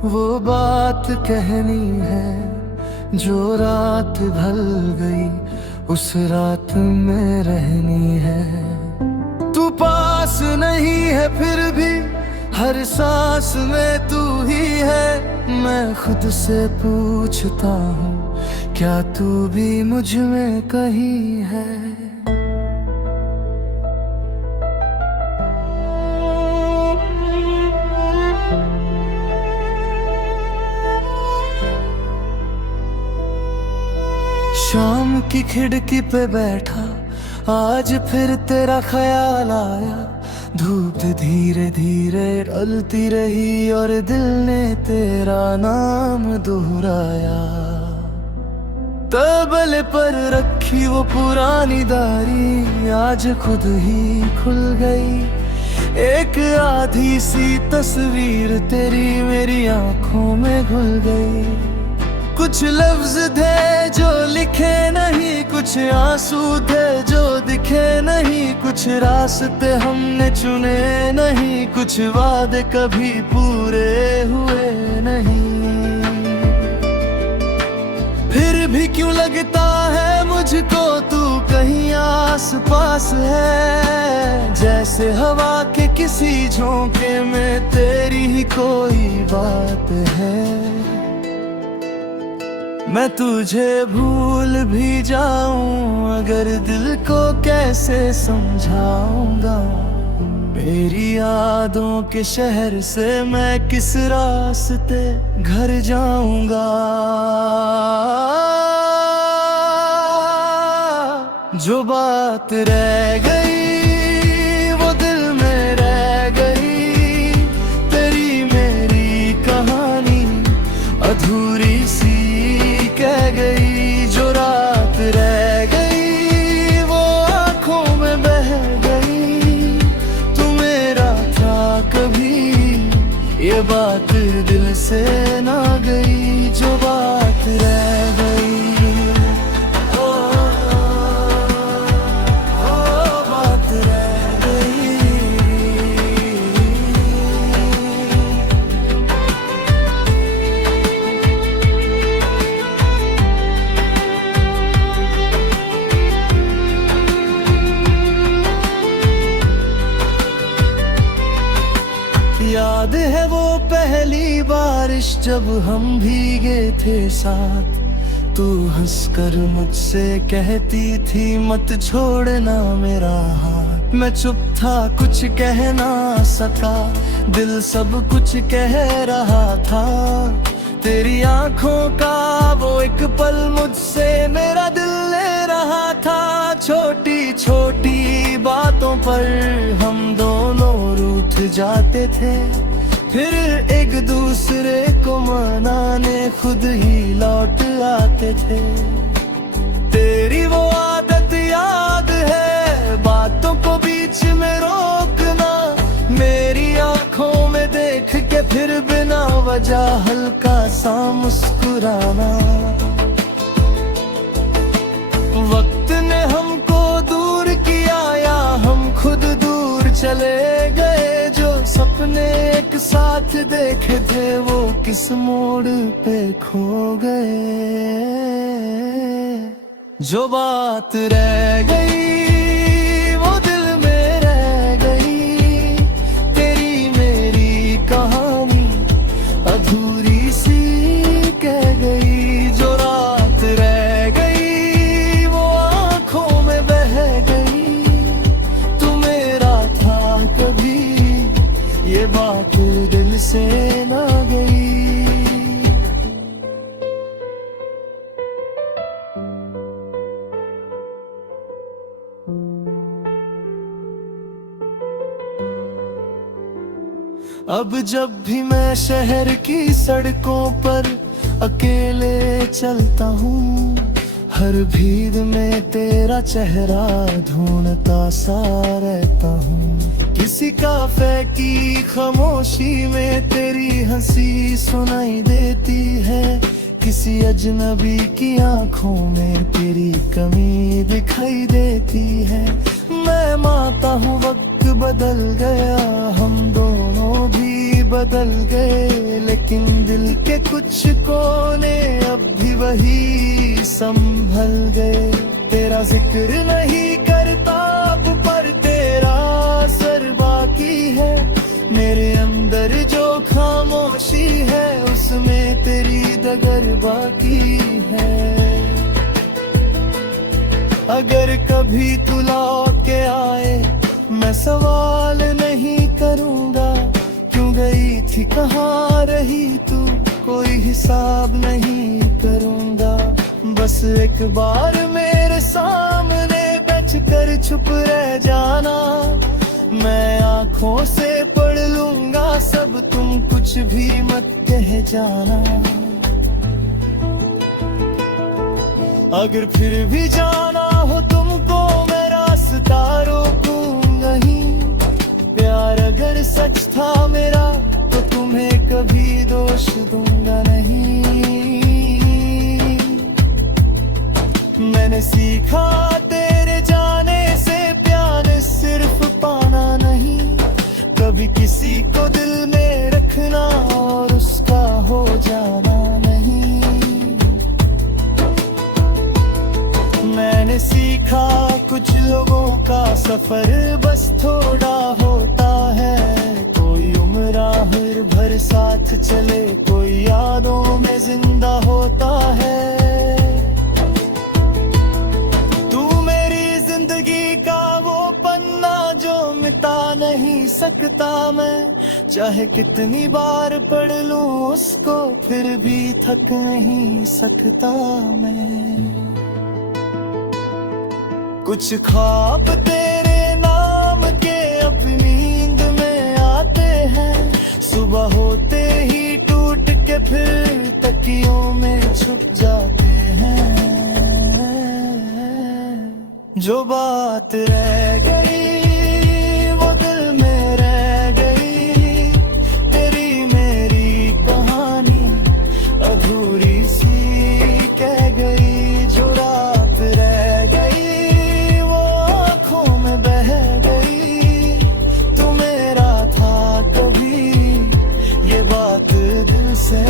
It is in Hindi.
वो बात कहनी है जो रात ढल गई, उस रात में रहनी है। तू पास नहीं है फिर भी हर सांस में तू ही है। मैं खुद से पूछता हूँ क्या तू भी मुझ में कहीं है। शाम की खिड़की पे बैठा आज फिर तेरा ख्याल आया। धूप धीरे धीरे ढलती रही और दिल ने तेरा नाम दोहराया। तबले पर रखी वो पुरानी दारी आज खुद ही खुल गई। एक आधी सी तस्वीर तेरी मेरी आंखों में घुल गई। कुछ लफ्ज थे जो लिखे नहीं, कुछ आंसू थे जो दिखे नहीं, कुछ रास्ते हमने चुने नहीं, कुछ वादे कभी पूरे हुए नहीं। फिर भी क्यों लगता है मुझको तू कहीं आस पास है। जैसे हवा के किसी झोंके में तेरी ही कोई बात है। मैं तुझे भूल भी जाऊं अगर दिल को कैसे समझाऊंगा। मेरी यादों के शहर से मैं किस रास्ते घर जाऊंगा। जो बात रह गई वो दिल में रह गई। तेरी मेरी कहानी अधूरी सी कह गई। जो रात रह गई वो आंखों में बह गई। तू मेरा था कभी ये बात दिल से ना गई। जो बात रह गई बात रह गई। याद है वो पहली बारिश जब हम भीगे थे साथ। तू हंसकर मुझसे कहती थी मत छोड़ना मेरा हाथ। मैं चुप था कुछ कह ना सका, दिल सब कुछ कह रहा था। तेरी आंखों का वो एक पल मुझसे मेरा दिल ले रहा था। छोटी छोटी बातों पर हम दोनों रूठ जाते थे, फिर एक दूसरे को मनाने खुद ही लौट आते थे। तेरी वो आदत याद है बातों को बीच में रोकना। मेरी आंखों में देख के फिर बिना वजह हल्का सा मुस्कुराना। वक्त ने हमको दूर किया या हम खुद दूर चले गए। जो सपने एक साथ देखे थे वो किस मोड़ पे खो गए। जो बात रह गई वो दिल में रह गई। तेरी मेरी कहानी अधूरी सी कह गई। जो रात रह गई वो आंखों में बह गई। तू मेरा था कभी ये बात दिल से ना गई। अब जब भी मैं शहर की सड़कों पर अकेले चलता हूँ, हर भीड़ में तेरा चेहरा ढूंढता सा रहता हूँ। किसी काफे की खामोशी में तेरी हंसी सुनाई देती है। किसी अजनबी की आंखों में तेरी कमी दिखाई देती है। मैं मानता हूँ वक्त बदल गया, हम दोनों भी बदल गए, लेकिन लेकिन दिल के कुछ कोने अब भी वही संभल गए। तेरा जिक्र नहीं करता अब पर तेरा असर बाकी है। मेरे अंदर जो खामोशी है उसमें तेरी डगर बाकी है। अगर कभी तू लौट के आए मैं सवाल नहीं करूंगा, क्यों गई थी कहाँ रही तू कोई हिसाब नहीं करूंगा। बस एक बार मेरे सामने बैठ कर चुप रह जाना, मैं आंखों से पढ़ लूंगा सब, तुम कुछ भी मत कह जाना। अगर फिर भी जाना हो तुमको मैं रास्ता रोकूंगा ही। प्यार अगर सच था मेरा तो तुम्हें कभी दोष दूंगा नहीं। मैंने सीखा तेरे जाने से प्यार सिर्फ पाना नहीं, कभी किसी को दिल में रखना और उसका हो जाना नहीं। मैंने सीखा कुछ लोगों का सफर बस थोड़ा होता है, कोई उम्र भर भर साथ चले, कोई यादों में जिंदा होता है। तू मेरी जिंदगी का वो पन्ना जो मिटा नहीं सकता मैं, चाहे कितनी बार पढ़ लूं उसको फिर भी थक नहीं सकता मैं। कुछ ख्वाब तेरे नाम के अब नींद में आते हैं, सुबह होते ही टूट के फिर तकियों में छुप जाते हैं। जो बात रह गई वो दिल में रह गई, तेरी मेरी कहानी अधूरी सी कह गई। जो रात रह गई वो आँखों में बह गई, तू मेरा था कभी ये बात दिल से